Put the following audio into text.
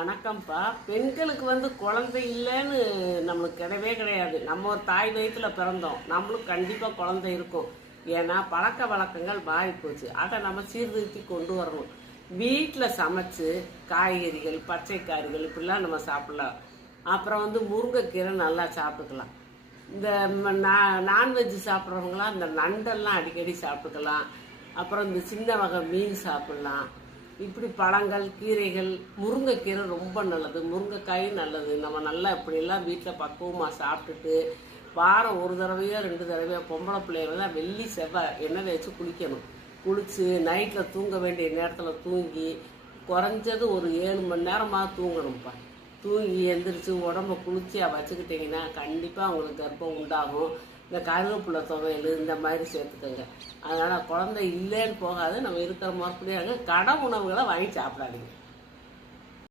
வணக்கம்ப்பா. பெண்களுக்கு குழந்தை இல்லைன்னு நம்மளுக்கு கிடையவே கிடையாது. நம்ம ஒரு தாய் வயிற்றுல பிறந்தோம், நம்மளுக்கு கண்டிப்பாக குழந்தை இருக்கும். ஏன்னா பழக்க வழக்கங்கள் மாறி போச்சு. அதை நம்ம சீர்திருத்தி கொண்டு வரணும். வீட்டில் சமைச்சு காய்கறிகள், பச்சை காய்கறிகள் இப்படிலாம் நம்ம சாப்பிடலாம். அப்புறம் முருங்கைக்கீரை நல்லா சாப்பிட்டுக்கலாம். இந்த நான்வெஜ் சாப்பிட்றவங்களாம் இந்த நண்டெல்லாம் அடிக்கடி சாப்பிட்டுக்கலாம். அப்புறம் இந்த சின்ன வகை மீன் சாப்பிடலாம். இப்படி பழங்கள், கீரைகள், முருங்கைக்கீரை ரொம்ப நல்லது, முருங்கைக்காயும் நல்லது. நம்ம நல்லா இப்படியெல்லாம் வீட்டில் பக்குவமாக சாப்பிட்டுட்டு வாரம் ஒரு தடவையோ 2 தடவையோ பொம்பளை பிள்ளைகள்லாம் வெள்ளி செவ்வாய் எண்ணெய் வச்சு குளிக்கணும். குளித்து நைட்டில் தூங்க வேண்டிய நேரத்தில் தூங்கி குறைஞ்சது ஒரு 7 மணி நேரமாக தூங்கணும்ப்பா. தூங்கி எந்திரிச்சு உடம்ப குளிர்ச்சியாக வச்சுக்கிட்டிங்கன்னா கண்டிப்பாக உங்களுக்கு கர்ப்பம் உண்டாகும். இந்த கருவேப்பிலை துவையல் இந்த மாதிரி சேர்த்துக்கோங்க. அதனால் குழந்தை இல்லைன்னு போகாது. நம்ம இருக்கிற மறுபடியும் கடை உணவுகளை வாங்கி சாப்பிடாதீங்க.